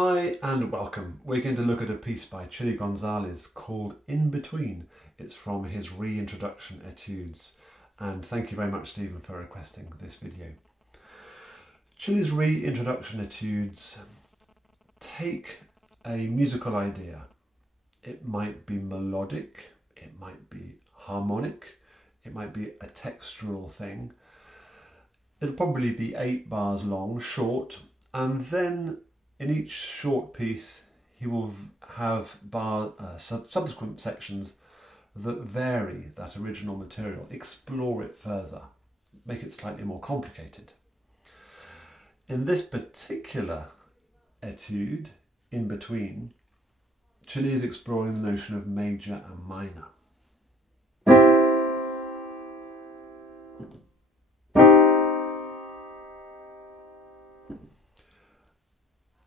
Hi and welcome. We're going to look at a piece by Gonzales called In Between. It's from his reintroduction Etudes. And thank you very much, Stephen, for requesting this video. Chili's reintroduction Etudes take a musical idea. It might be melodic, it might be harmonic, it might be a textural thing. It'll probably be 8 bars long, short, and then in each short piece he will have subsequent sections that vary that original material, explore it further, make it slightly more complicated. In this particular etude, In Between, Chili is exploring the notion of major and minor.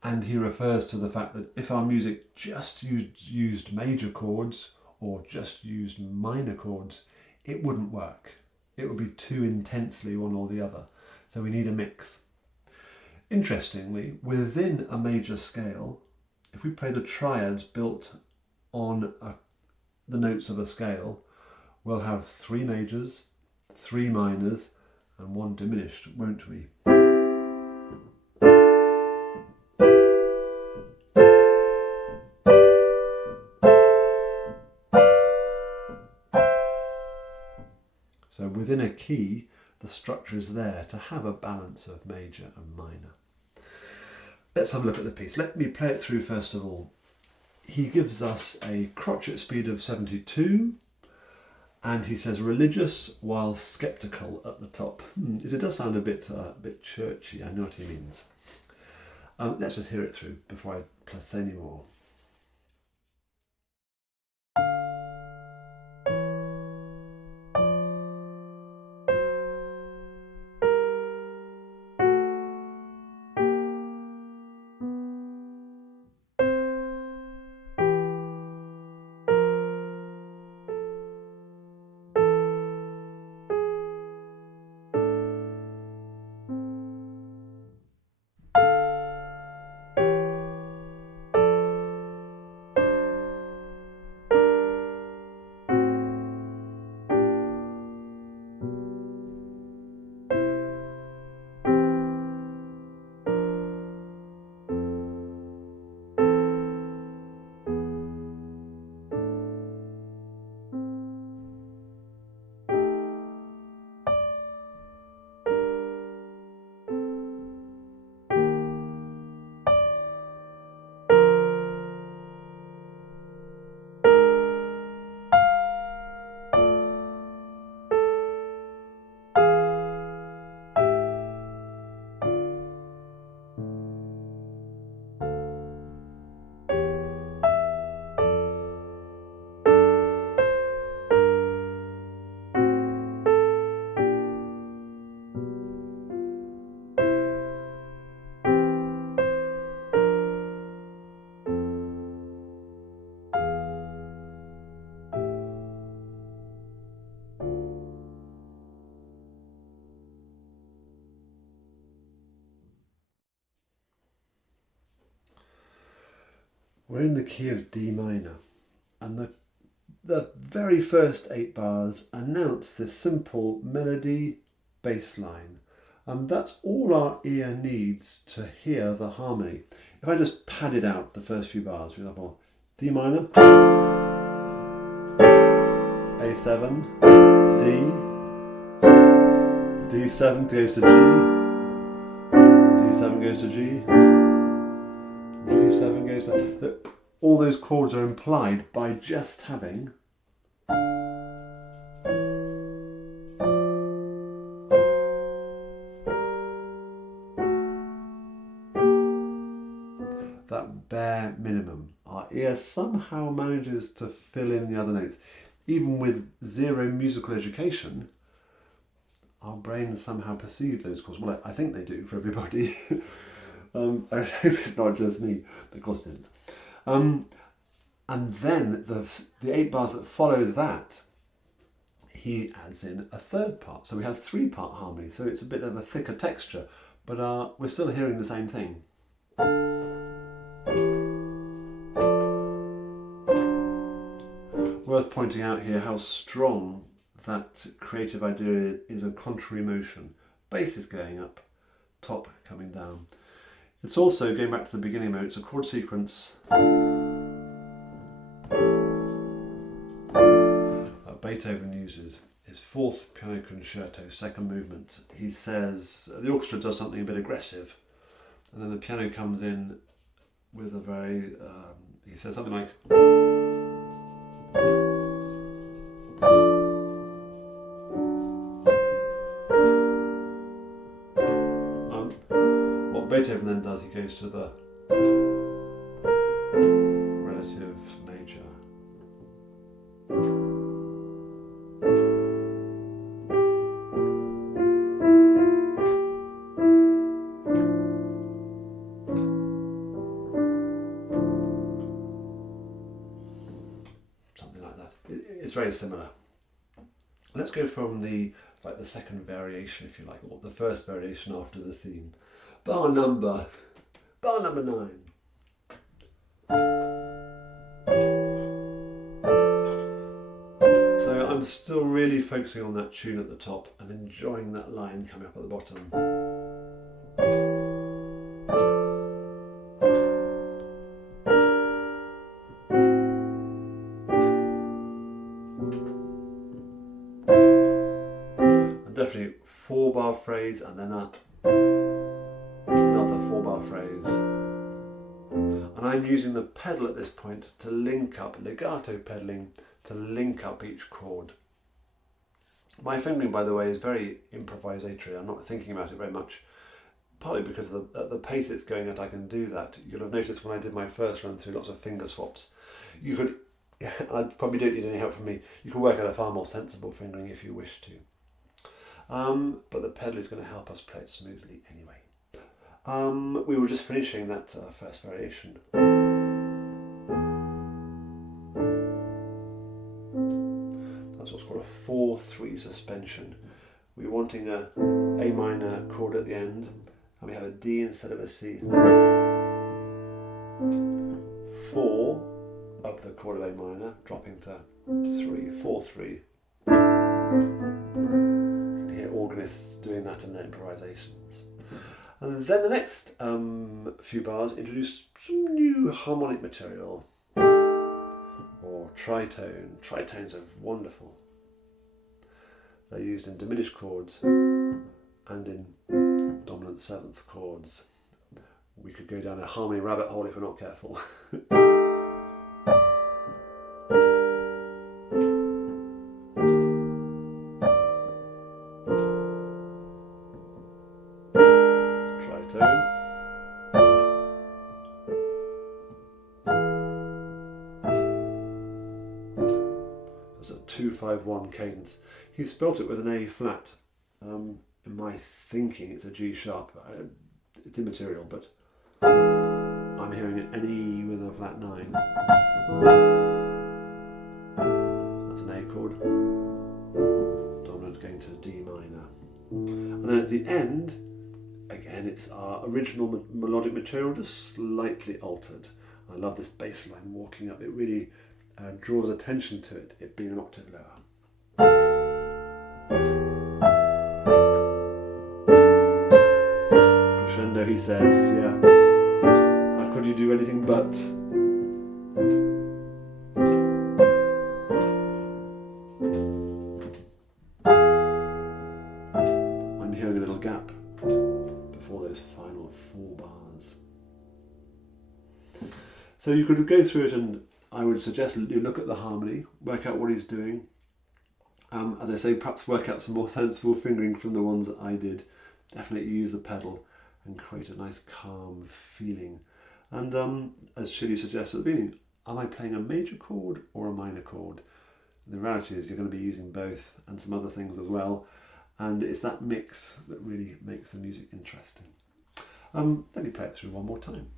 And he refers to the fact that if our music just used major chords or just used minor chords, it wouldn't work. It would be too intensely one or the other. So we need a mix. Interestingly, within a major scale, if we play the triads built on the notes of a scale, we'll have 3 majors, 3 minors, and 1 diminished, won't we? So within a key, the structure is there to have a balance of major and minor. Let's have a look at the piece. Let me play it through first of all. He gives us a crotchet speed of 72, and he says religious while sceptical at the top. It does sound a bit churchy, I know what he means. Let's just hear it through before I say any more. We're in the key of D minor, and the very first 8 bars announce this simple melody bass line, and that's all our ear needs to hear the harmony. If I just padded out the first few bars, for example, D minor, A7, D, D7 goes to G, D7 goes to G, G7 goes to... All those chords are implied by just having that bare minimum. Our ear somehow manages to fill in the other notes. Even with 0 musical education, our brains somehow perceive those chords. Well, I think they do for everybody. I hope it's not just me, but of course it isn't. And then the 8 bars that follow that, he adds in a 3rd part. So we have 3-part harmony. So it's a bit of a thicker texture, but we're still hearing the same thing. worth pointing out here how strong that creative idea is a contrary motion. Bass is going up, top coming down. It's also, going back to the beginning mode, it's a chord sequence that Beethoven uses. His fourth piano concerto, second movement. He says, the orchestra does something a bit aggressive, and then the piano comes in with a very, he says something like, what Beethoven then does, he goes to the relative major. It's very similar. Let's go from the second variation, if you like, or the first variation after the theme. Bar number 9. So I'm still really focusing on that tune at the top and enjoying that line coming up at the bottom. Definitely 4-bar phrase and then another 4-bar phrase. And I'm using the pedal at this point to link up, legato pedaling, to link up each chord. My fingering, by the way, is very improvisatory. I'm not thinking about it very much, partly because of the pace it's going at. I can do that. You'll have noticed when I did my first run through, lots of finger swaps. You could, I probably don't need any help from me, you can work out a far more sensible fingering if you wish to. But the pedal is going to help us play it smoothly anyway. We were just finishing that first variation. That's what's called a 4-3 suspension. We're wanting a A minor chord at the end, and we have a D instead of a C. 4 of the chord of A minor, dropping to 3, 4-3. Organists doing that in their improvisations. And then the next few bars introduce some new harmonic material, or tritone. Tritones are wonderful. They're used in diminished chords and in dominant seventh chords. We could go down a harmony rabbit hole if we're not careful. That's a 2-5-1 cadence. He spelt it with an A flat. In my thinking, it's a G sharp. It's immaterial, but I'm hearing an E with a flat 9. That's an A chord. Dominant going to D minor. And then at the end, again, it's our original melodic material, just slightly altered. I love this bass line walking up. It really draws attention to it being an octave lower. Crescendo, he says, yeah. How could you do anything but? I'm hearing a little gap before those final 4 bars. So you could go through it, and I would suggest you look at the harmony, work out what he's doing. As I say, perhaps work out some more sensible fingering from the ones that I did. Definitely use the pedal and create a nice calm feeling. And as Shirley suggests at the beginning, am I playing a major chord or a minor chord? The reality is you're going to be using both and some other things as well. And it's that mix that really makes the music interesting. Let me play it through one more time.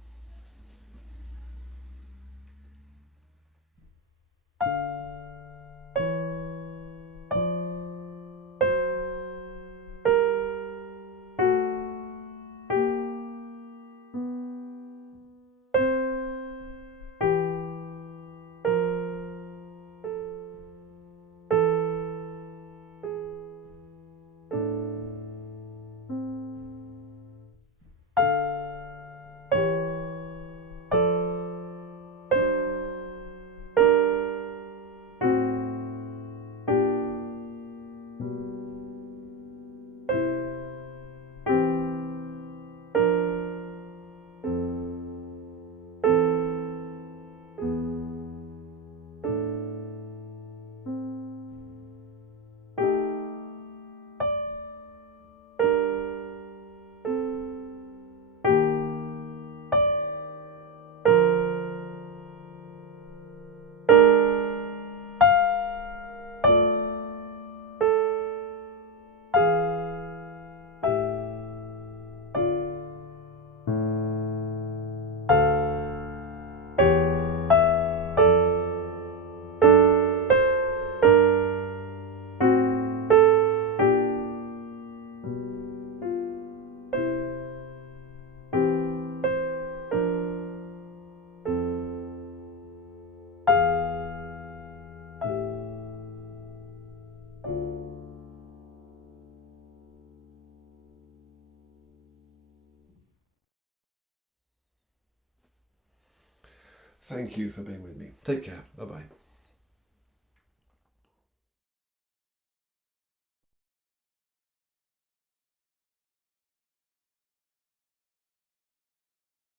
Thank you for being with me. Take care. Bye-bye.